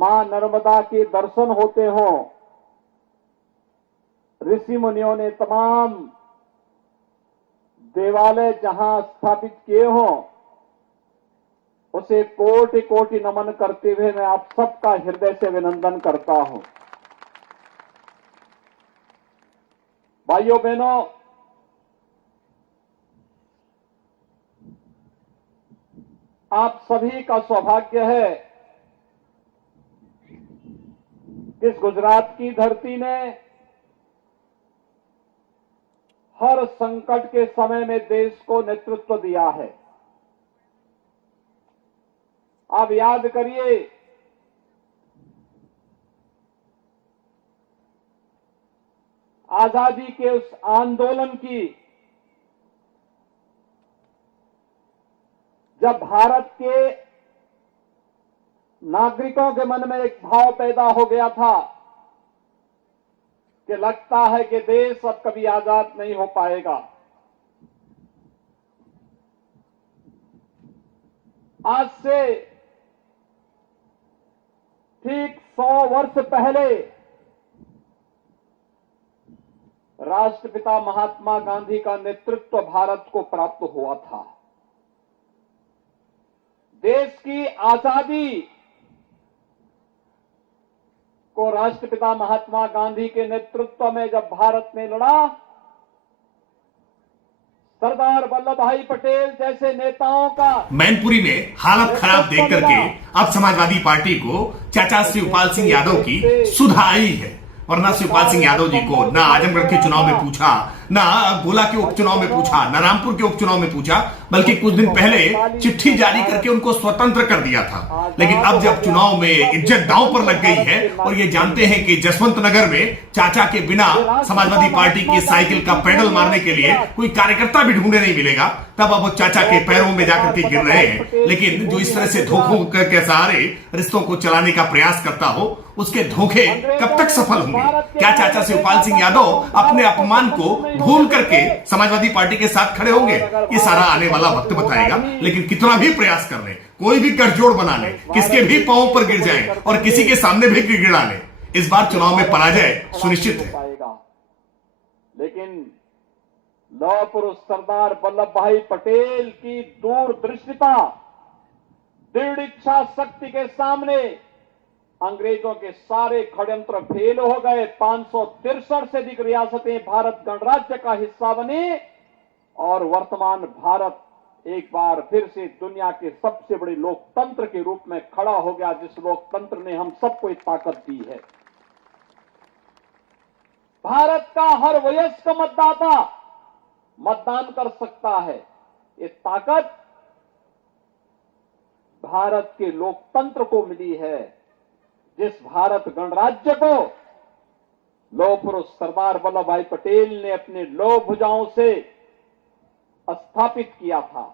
मां नर्मदा के दर्शन होते हों, ऋषि मुनियों ने तमाम देवालय जहां स्थापित किए हों, उसे कोटि कोटि नमन करते हुए मैं आप सबका हृदय से अभिनंदन करता हूं। भाइयों बहनों, आप सभी का सौभाग्य है कि इस गुजरात की धरती ने हर संकट के समय में देश को नेतृत्व दिया है। आप याद करिए, आजादी के उस आंदोलन की जब भारत के नागरिकों के मन में एक भाव पैदा हो गया था कि लगता है कि देश अब कभी आजाद नहीं हो पाएगा। आज से ठीक 100 वर्ष पहले राष्ट्रपिता महात्मा गांधी का नेतृत्व भारत को प्राप्त हुआ था। देश की आजादी को राष्ट्रपिता महात्मा गांधी के नेतृत्व में जब भारत ने लड़ा, सरदार वल्लभ भाई पटेल जैसे नेताओं का मैनपुरी में हालत खराब देख करके अब समाजवादी पार्टी को चाचा शिवपाल सिंह यादव की सुधा आई है। वरना शिवपाल सिंह यादव जी को ना आजमगढ़ के चुनाव में पूछा, ना गोला के उपचुनाव में पूछा, ना रामपुर के उपचुनाव में पूछा, बल्कि कुछ दिन पहले चिट्ठी जारी करके उनको स्वतंत्र कर दिया था। लेकिन अब जब चुनाव में इज्जत दांव पर लग गई है और ये जानते हैं कि जसवंत नगर में चाचा के बिना समाजवादी पार्टी की साइकिल का पेडल मारने के लिए कोई कार्यकर्ता भी ढूंढने नहीं मिलेगा, तब अब वो चाचा के पैरों में जाकर के गिर रहे हैं। लेकिन जो इस तरह से धोखों के सहारे रिश्तों को चलाने का प्रयास करता हो, उसके धोखे कब तक सफल होंगे? क्या चाचा शिवपाल सिंह यादव अपने अपमान को भूल करके समाजवादी पार्टी के साथ खड़े होंगे? ये सारा आने वाला वक्त बताएगा। लेकिन कितना भी प्रयास कर ले, कोई भी गठजोड़ बना ले, किसके भी पांव पर गिर जाए और किसी के सामने भी गिड़गिड़ा ले, इस बार चुनाव में पराजय सुनिश्चित है। लेकिन लौह पुरुष सरदार वल्लभ भाई पटेल की दूरदृष्टिता, दृढ़ इच्छा शक्ति के सामने अंग्रेजों के सारे षड्यंत्र फेल हो गए। 563 से अधिक रियासतें भारत गणराज्य का हिस्सा बनी और वर्तमान भारत एक बार फिर से दुनिया के सबसे बड़े लोकतंत्र के रूप में खड़ा हो गया, जिस लोकतंत्र ने हम सबको एक ताकत दी है। भारत का हर वयस्क मतदाता मतदान कर सकता है। ये ताकत भारत के लोकतंत्र को मिली है, जिस भारत गणराज्य को लौह पुरुष सरदार वल्लभ भाई पटेल ने अपने लौह भुजाओं से स्थापित किया था।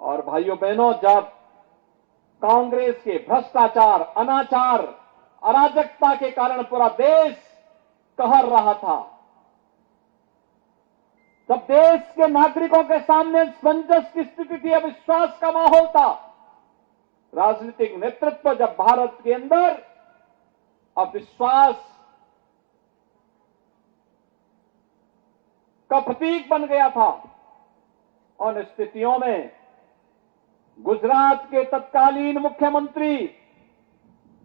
और भाइयों बहनों, जब कांग्रेस के भ्रष्टाचार, अनाचार, अराजकता के कारण पूरा देश कहर रहा था, जब देश के नागरिकों के सामने संजस की स्थिति थी, अविश्वास का माहौल था, राजनीतिक नेतृत्व जब भारत के अंदर अविश्वास का प्रतीक बन गया था, उन स्थितियों में गुजरात के तत्कालीन मुख्यमंत्री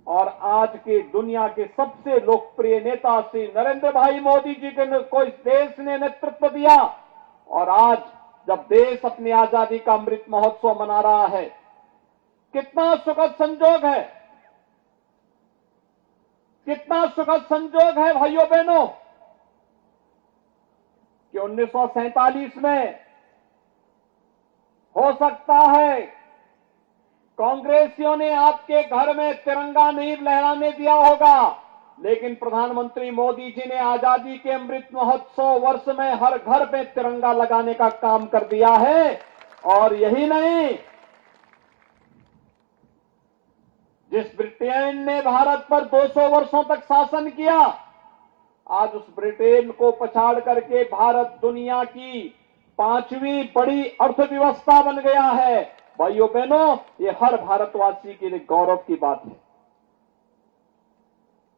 और आज के दुनिया के सबसे लोकप्रिय नेता श्री नरेंद्र भाई मोदी जी को इस देश ने नेतृत्व दिया। और आज जब देश अपनी आजादी का अमृत महोत्सव मना रहा है, कितना सुखद संजोग है, कितना सुखद संजोग है भाइयों बहनों, कि 1947 में हो सकता है कांग्रेसियों ने आपके घर में तिरंगा नहीं लहराने दिया होगा, लेकिन प्रधानमंत्री मोदी जी ने आजादी के अमृत महोत्सव वर्ष में हर घर में तिरंगा लगाने का काम कर दिया है। और यही नहीं, जिस ब्रिटेन ने भारत पर 200 वर्षों तक शासन किया, आज उस ब्रिटेन को पछाड़ करके भारत दुनिया की 5वीं बड़ी अर्थव्यवस्था बन गया है। भाइयों बहनों, ये हर भारतवासी के लिए गौरव की बात है।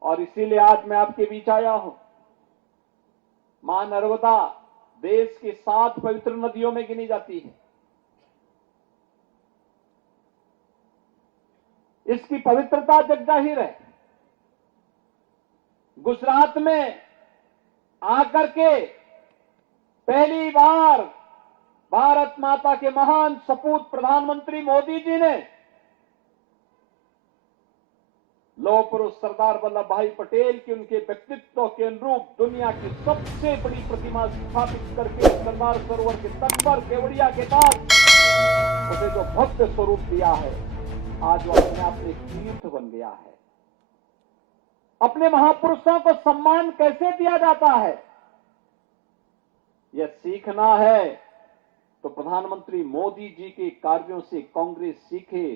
और इसीलिए आज मैं आपके बीच आया हूं। मां नर्मदा देश की 7 पवित्र नदियों में गिनी जाती है। इसकी पवित्रता जग जाहिर है। गुजरात में आकर के पहली बार भारत माता के महान सपूत प्रधानमंत्री मोदी जी ने लौह पुरुष सरदार वल्लभ भाई पटेल की उनके व्यक्तित्व के अनुरूप दुनिया की सबसे बड़ी प्रतिमा स्थापित करके सरदार सरोवर के तट पर केवड़िया के पास उसे जो भव्य स्वरूप दिया है, आज वो अपने आप में तीर्थ बन गया है। अपने महापुरुषों को सम्मान कैसे दिया जाता है, यह सीखना है तो प्रधानमंत्री मोदी जी के कार्यों से कांग्रेस सीखे।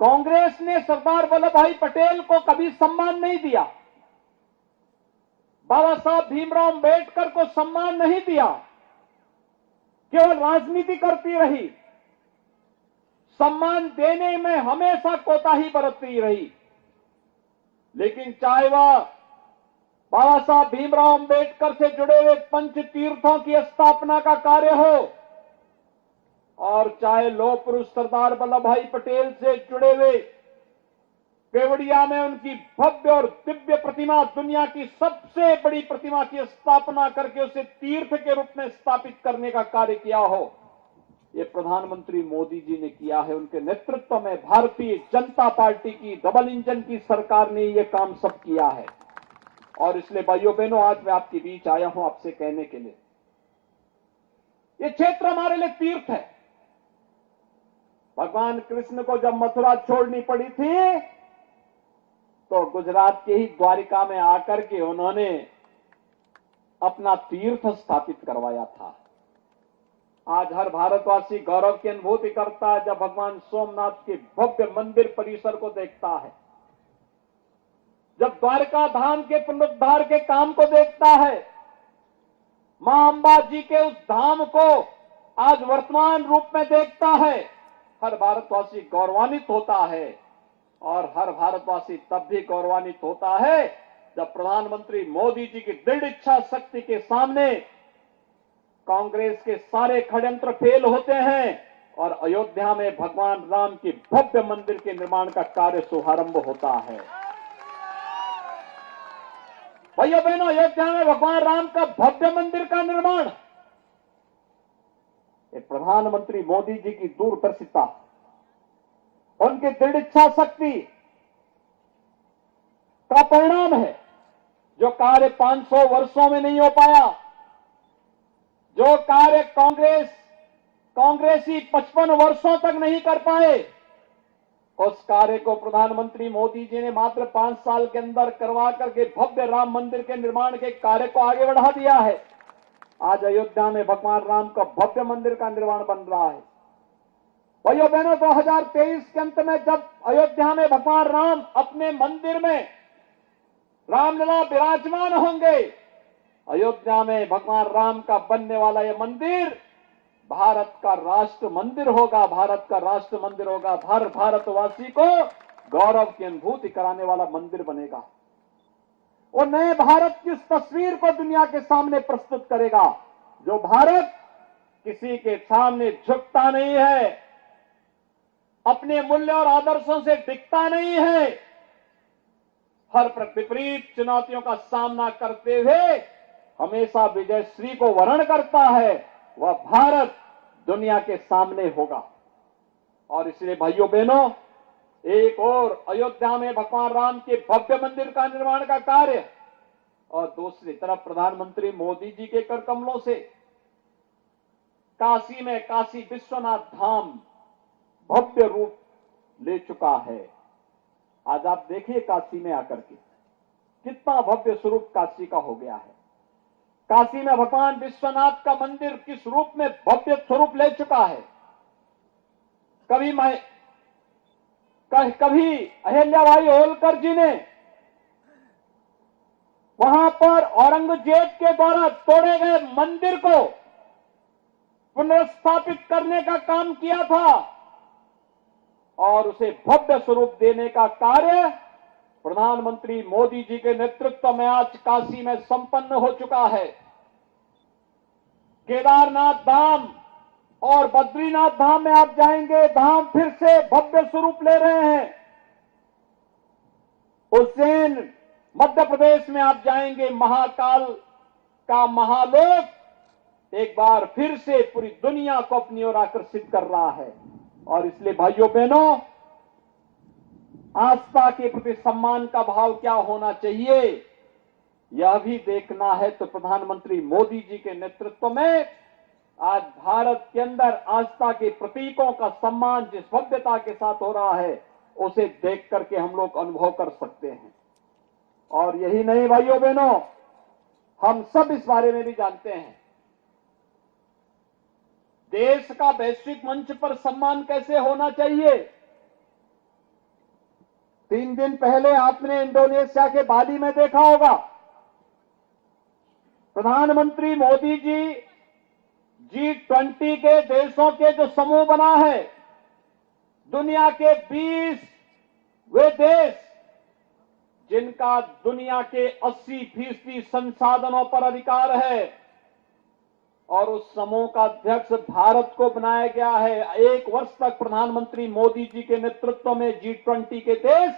कांग्रेस ने सरदार वल्लभ भाई पटेल को कभी सम्मान नहीं दिया, बाबा साहब भीमराव अंबेडकर को सम्मान नहीं दिया, केवल राजनीति करती रही, सम्मान देने में हमेशा कोताही बरतती रही। लेकिन चाहे वह बाबा साहब भीमराव अंबेडकर से जुड़े हुए पंच तीर्थों की स्थापना का कार्य हो और चाहे लौह पुरुष सरदार वल्लभ भाई पटेल से जुड़े हुए केवड़िया में उनकी भव्य और दिव्य प्रतिमा, दुनिया की सबसे बड़ी प्रतिमा की स्थापना करके उसे तीर्थ के रूप में स्थापित करने का कार्य किया हो, ये प्रधानमंत्री मोदी जी ने किया है। उनके नेतृत्व में भारतीय जनता पार्टी की डबल इंजन की सरकार ने यह काम सब किया है। और इसलिए भाइयों बहनों, आज मैं आपके बीच आया हूं आपसे कहने के लिए, ये क्षेत्र हमारे लिए तीर्थ है। भगवान कृष्ण को जब मथुरा छोड़नी पड़ी थी तो गुजरात के ही द्वारिका में आकर के उन्होंने अपना तीर्थ स्थापित करवाया था। आज हर भारतवासी गौरव की अनुभूति करता है जब भगवान सोमनाथ के भव्य मंदिर परिसर को देखता है, जब द्वारका धाम के पुनरुद्धार के काम को देखता है, मां अंबा जी के उस धाम को आज वर्तमान रूप में देखता है, हर भारतवासी गौरवान्वित होता है। और हर भारतवासी तब भी गौरवान्वित होता है जब प्रधानमंत्री मोदी जी की दृढ़ इच्छा शक्ति के सामने कांग्रेस के सारे षड्यंत्र फेल होते हैं और अयोध्या में भगवान राम के भव्य मंदिर के निर्माण का कार्य शुभारंभ होता है। भाइयों बहनों, अयोध्या में भगवान राम का भव्य मंदिर का निर्माण ये प्रधानमंत्री मोदी जी की दूरदर्शिता, उनकी दृढ़ इच्छा शक्ति का परिणाम है। जो कार्य 500 वर्षों में नहीं हो पाया, जो कार्य कांग्रेसी 55 वर्षों तक नहीं कर पाए, उस कार्य को प्रधानमंत्री मोदी जी ने मात्र 5 साल के अंदर करवा करके भव्य राम मंदिर के निर्माण के कार्य को आगे बढ़ा दिया है। आज अयोध्या में भगवान राम का भव्य मंदिर का निर्माण बन रहा है। भाइयों बहनों, 2023 के अंत में जब अयोध्या में भगवान राम अपने मंदिर में रामलला विराजमान होंगे, अयोध्या में भगवान राम का बनने वाला यह मंदिर भारत का राष्ट्र मंदिर होगा, भारत का राष्ट्र मंदिर होगा। हर भारतवासी को गौरव की अनुभूति कराने वाला मंदिर बनेगा। वो नए भारत की तस्वीर को दुनिया के सामने प्रस्तुत करेगा, जो भारत किसी के सामने झुकता नहीं है, अपने मूल्य और आदर्शों से टिकता नहीं है, हर विपरीत चुनौतियों का सामना करते हुए हमेशा विजयश्री को वर्ण करता है, वह भारत दुनिया के सामने होगा। और इसलिए भाइयों बहनों, एक और अयोध्या में भगवान राम के भव्य मंदिर का निर्माण का कार्य और दूसरी तरफ प्रधानमंत्री मोदी जी के कर कमलों से काशी में काशी विश्वनाथ धाम भव्य रूप ले चुका है। आज आप देखिए काशी में आकर के कितना भव्य स्वरूप काशी का हो गया है। काशी में भगवान विश्वनाथ का मंदिर किस रूप में भव्य स्वरूप ले चुका है। कभी अहिल्याबाई होलकर जी ने वहां पर औरंगजेब के द्वारा तोड़े गए मंदिर को पुनर्स्थापित करने का काम किया था और उसे भव्य स्वरूप देने का कार्य प्रधानमंत्री मोदी जी के नेतृत्व में आज काशी में संपन्न हो चुका है। केदारनाथ धाम और बद्रीनाथ धाम में आप जाएंगे, धाम फिर से भव्य स्वरूप ले रहे हैं। उज्जैन मध्य प्रदेश में आप जाएंगे, महाकाल का महालोक एक बार फिर से पूरी दुनिया को अपनी ओर आकर्षित कर रहा है। और इसलिए भाइयों बहनों, आस्था के प्रति सम्मान का भाव क्या होना चाहिए, यह भी देखना है। तो प्रधानमंत्री मोदी जी के नेतृत्व में आज भारत के अंदर आस्था के प्रतीकों का सम्मान जिस भव्यता के साथ हो रहा है, उसे देख करके हम लोग अनुभव कर सकते हैं। और यही नहीं भाइयों बहनों, हम सब इस बारे में भी जानते हैं, देश का वैश्विक मंच पर सम्मान कैसे होना चाहिए। 3 दिन पहले आपने इंडोनेशिया के बाली में देखा होगा, प्रधानमंत्री मोदी जी G20 के देशों के जो समूह बना है, दुनिया के 20 वे देश जिनका दुनिया के 80% संसाधनों पर अधिकार है, और उस समूह का अध्यक्ष भारत को बनाया गया है। 1 वर्ष तक प्रधानमंत्री मोदी जी के नेतृत्व में G20 के देश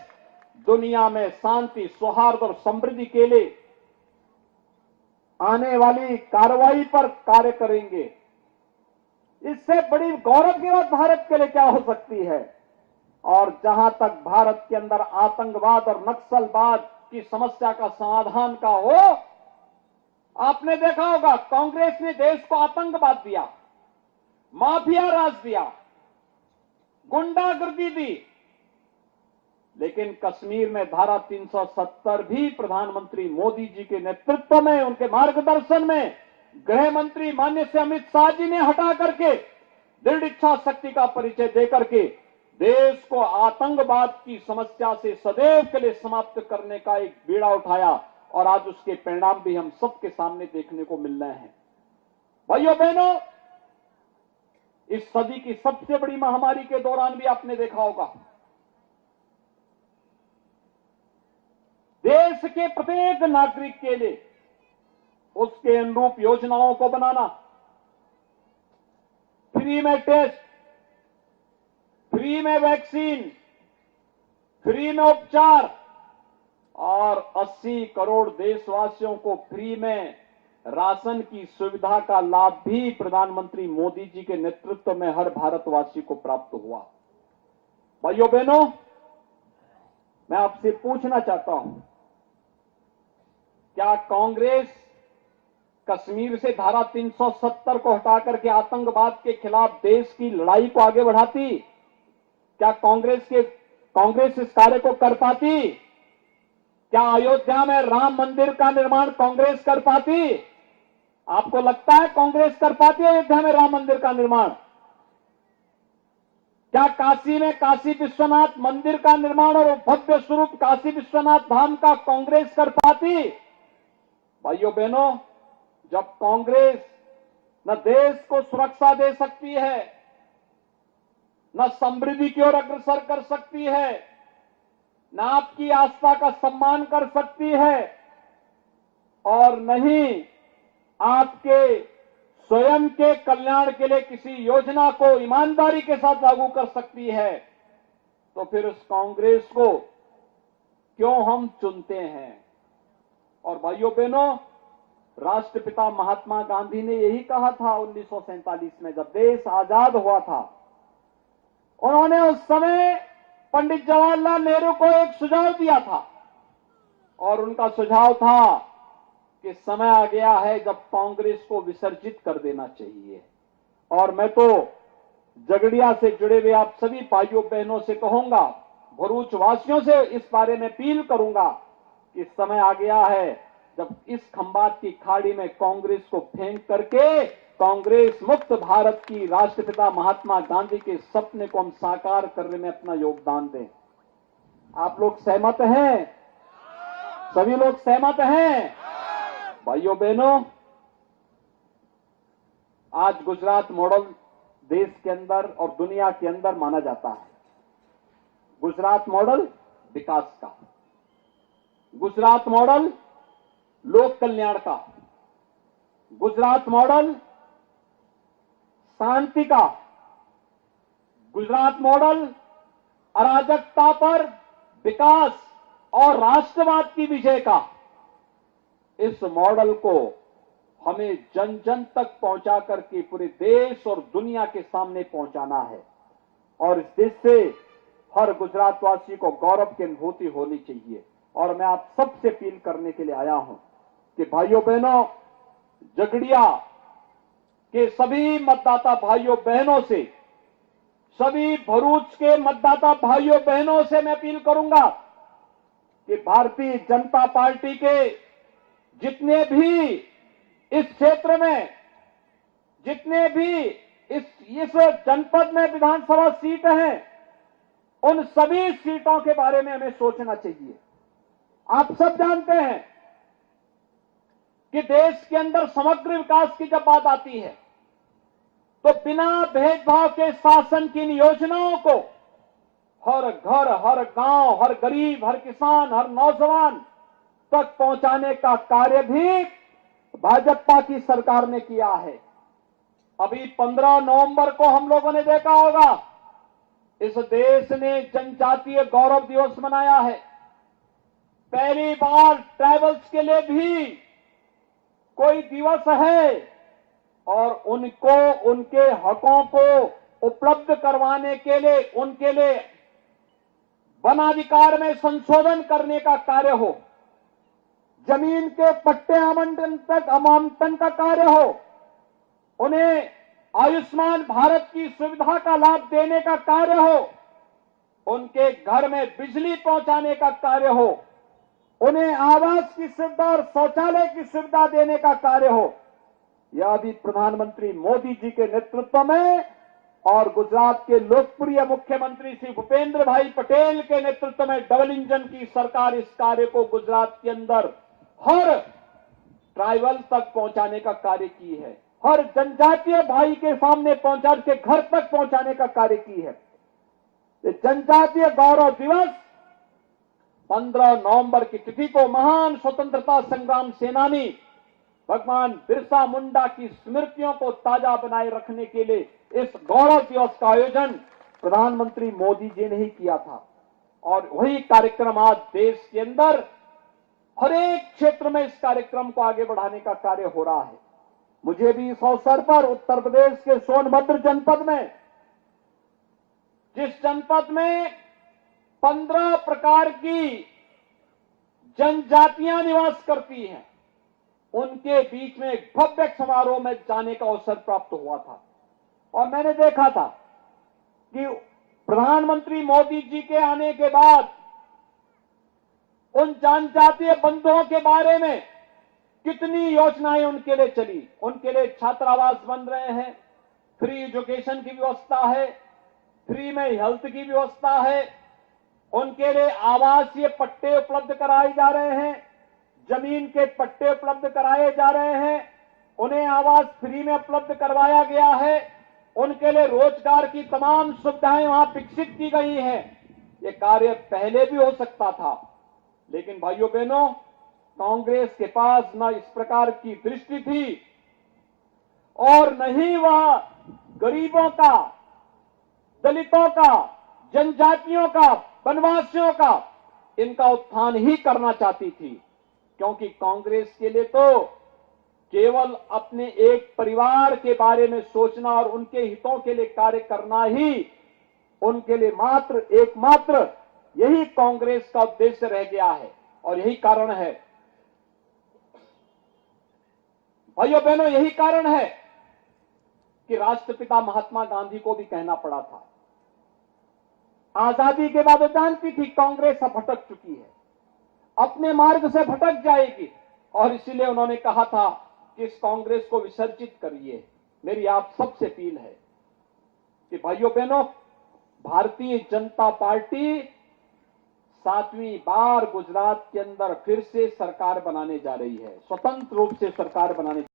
दुनिया में शांति, सौहार्द और समृद्धि के लिए आने वाली कार्रवाई पर कार्य करेंगे। इससे बड़ी गौरव की बात भारत के लिए क्या हो सकती है। और जहां तक भारत के अंदर आतंकवाद और नक्सलवाद की समस्या का समाधान का हो, आपने देखा होगा कांग्रेस ने देश को आतंकवाद दिया, माफिया राज दिया, गुंडागर्दी दी, लेकिन कश्मीर में धारा 370 भी प्रधानमंत्री मोदी जी के नेतृत्व में, उनके मार्गदर्शन में गृह मंत्री माननीय से अमित शाह जी ने हटा करके दृढ़ इच्छा शक्ति का परिचय देकर के देश को आतंकवाद की समस्या से सदैव के लिए समाप्त करने का एक बीड़ा उठाया। और आज उसके परिणाम भी हम सबके सामने देखने को मिल रहे हैं। भाइयों बहनों, इस सदी की सबसे बड़ी महामारी के दौरान भी आपने देखा होगा, देश के प्रत्येक नागरिक के लिए उसके अनुरूप योजनाओं को बनाना, फ्री में टेस्ट, फ्री में वैक्सीन, फ्री में उपचार, और 80 करोड़ देशवासियों को फ्री में राशन की सुविधा का लाभ भी प्रधानमंत्री मोदी जी के नेतृत्व में हर भारतवासी को प्राप्त हुआ। भाइयों बहनों, मैं आपसे पूछना चाहता हूं, क्या कांग्रेस कश्मीर से धारा 370 को हटाकर के आतंकवाद के खिलाफ देश की लड़ाई को आगे बढ़ाती? क्या कांग्रेस इस कार्य को कर पाती? क्या अयोध्या में राम मंदिर का निर्माण कांग्रेस कर पाती? आपको लगता है कांग्रेस कर पाती है अयोध्या में राम मंदिर का निर्माण? क्या काशी में काशी विश्वनाथ मंदिर का निर्माण और भव्य स्वरूप काशी विश्वनाथ धाम का कांग्रेस कर पाती? भाइयों बहनों, जब कांग्रेस न देश को सुरक्षा दे सकती है, न समृद्धि की ओर अग्रसर कर सकती है, न आपकी आस्था का सम्मान कर सकती है, और नहीं आपके स्वयं के कल्याण के लिए किसी योजना को ईमानदारी के साथ लागू कर सकती है, तो फिर उस कांग्रेस को क्यों हम चुनते हैं? और भाइयों बहनों, राष्ट्रपिता महात्मा गांधी ने यही कहा था 1947 में, जब देश आजाद हुआ था। उन्होंने उस समय पंडित जवाहरलाल नेहरू को एक सुझाव दिया था, और उनका सुझाव था कि समय आ गया है जब कांग्रेस को विसर्जित कर देना चाहिए। और मैं तो झगड़िया से जुड़े हुए आप सभी भाइयों बहनों से कहूंगा, भरूच वासियों से इस बारे में अपील करूंगा कि समय आ गया है जब इस खंबात की खाड़ी में कांग्रेस को फेंक करके कांग्रेस मुक्त भारत की राष्ट्रपिता महात्मा गांधी के सपने को हम साकार करने में अपना योगदान दें। आप लोग सहमत हैं? सभी लोग सहमत हैं? भाइयों बहनों, आज गुजरात मॉडल देश के अंदर और दुनिया के अंदर माना जाता है। गुजरात मॉडल विकास का, गुजरात मॉडल लोक कल्याण का, गुजरात मॉडल शांति का, गुजरात मॉडल अराजकता पर विकास और राष्ट्रवाद की विजय का। इस मॉडल को हमें जन जन तक पहुंचा करके पूरे देश और दुनिया के सामने पहुंचाना है और इस देश से हर गुजरातवासी को गौरव की अनुभूति होनी चाहिए। और मैं आप सबसे अपील करने के लिए आया हूं कि भाइयों बहनों, झगड़िया के सभी मतदाता भाइयों बहनों से, सभी भरूच के मतदाता भाइयों बहनों से मैं अपील करूंगा कि भारतीय जनता पार्टी के जितने भी इस क्षेत्र में, जितने भी इस जनपद में विधानसभा सीट हैं, उन सभी सीटों के बारे में हमें सोचना चाहिए। आप सब जानते हैं कि देश के अंदर समग्र विकास की जब बात आती है तो बिना भेदभाव के शासन की इन योजनाओं को हर घर, हर गांव, हर गरीब, हर किसान, हर नौजवान तक पहुंचाने का कार्य भी भाजपा की सरकार ने किया है। अभी 15 नवंबर को हम लोगों ने देखा होगा, इस देश ने जनजातीय गौरव दिवस मनाया है। पहली बार ट्राइबल्स के लिए भी कोई दिवस है और उनको उनके हकों को उपलब्ध करवाने के लिए, उनके लिए वनाधिकार में संशोधन करने का कार्य हो, जमीन के पट्टे आवंटन का कार्य हो, उन्हें आयुष्मान भारत की सुविधा का लाभ देने का कार्य हो, उनके घर में बिजली पहुंचाने का कार्य हो, उन्हें आवास की सुविधा और शौचालय की सुविधा देने का कार्य हो। यह भी प्रधानमंत्री मोदी जी के नेतृत्व में और गुजरात के लोकप्रिय मुख्यमंत्री श्री भूपेंद्र भाई पटेल के नेतृत्व में डबल इंजन की सरकार इस कार्य को गुजरात के अंदर हर ट्राइबल तक पहुंचाने का कार्य की है, हर जनजातीय भाई के सामने पहुंचा के घर तक पहुंचाने का कार्य की है। ये जनजातीय गौरव दिवस 15 नवंबर की तिथि को महान स्वतंत्रता संग्राम सेनानी भगवान बिरसा मुंडा की स्मृतियों को ताजा बनाए रखने के लिए इस गौरव दिवस का आयोजन प्रधानमंत्री मोदी जी ने ही किया था और वही कार्यक्रम आज देश के अंदर हर एक क्षेत्र में इस कार्यक्रम को आगे बढ़ाने का कार्य हो रहा है। मुझे भी इस अवसर पर उत्तर प्रदेश के सोनभद्र जनपद में, जिस जनपद में 15 प्रकार की जनजातियां निवास करती हैं, उनके बीच में एक भव्य समारोह में जाने का अवसर प्राप्त हुआ था और मैंने देखा था कि प्रधानमंत्री मोदी जी के आने के बाद उन जनजातीय बंधुओं के बारे में कितनी योजनाएं उनके लिए चली। उनके लिए छात्रावास बन रहे हैं, फ्री एजुकेशन की व्यवस्था है, फ्री में हेल्थ की व्यवस्था है, उनके लिए आवासीय पट्टे उपलब्ध कराए जा रहे हैं, जमीन के पट्टे उपलब्ध कराए जा रहे हैं, उन्हें आवास फ्री में उपलब्ध करवाया गया है, उनके लिए रोजगार की तमाम सुविधाएं वहां विकसित की गई हैं। ये कार्य पहले भी हो सकता था, लेकिन भाइयों बहनों, कांग्रेस के पास न इस प्रकार की दृष्टि थी और न ही वह गरीबों का, दलितों का, जनजातियों का, वनवासियों का इनका उत्थान ही करना चाहती थी, क्योंकि कांग्रेस के लिए तो केवल अपने एक परिवार के बारे में सोचना और उनके हितों के लिए कार्य करना ही उनके लिए एकमात्र यही कांग्रेस का उद्देश्य रह गया है। और यही कारण है भाइयों बहनों, यही कारण है कि राष्ट्रपिता महात्मा गांधी को भी कहना पड़ा था, आजादी के बाद वो जानती थी कांग्रेस अब भटक चुकी है, अपने मार्ग से भटक जाएगी और इसीलिए उन्होंने कहा था कि इस कांग्रेस को विसर्जित करिए। मेरी आप सबसे अपील है कि भाइयों बहनों, भारतीय जनता पार्टी 7वीं बार गुजरात के अंदर फिर से सरकार बनाने जा रही है, स्वतंत्र रूप से सरकार बनाने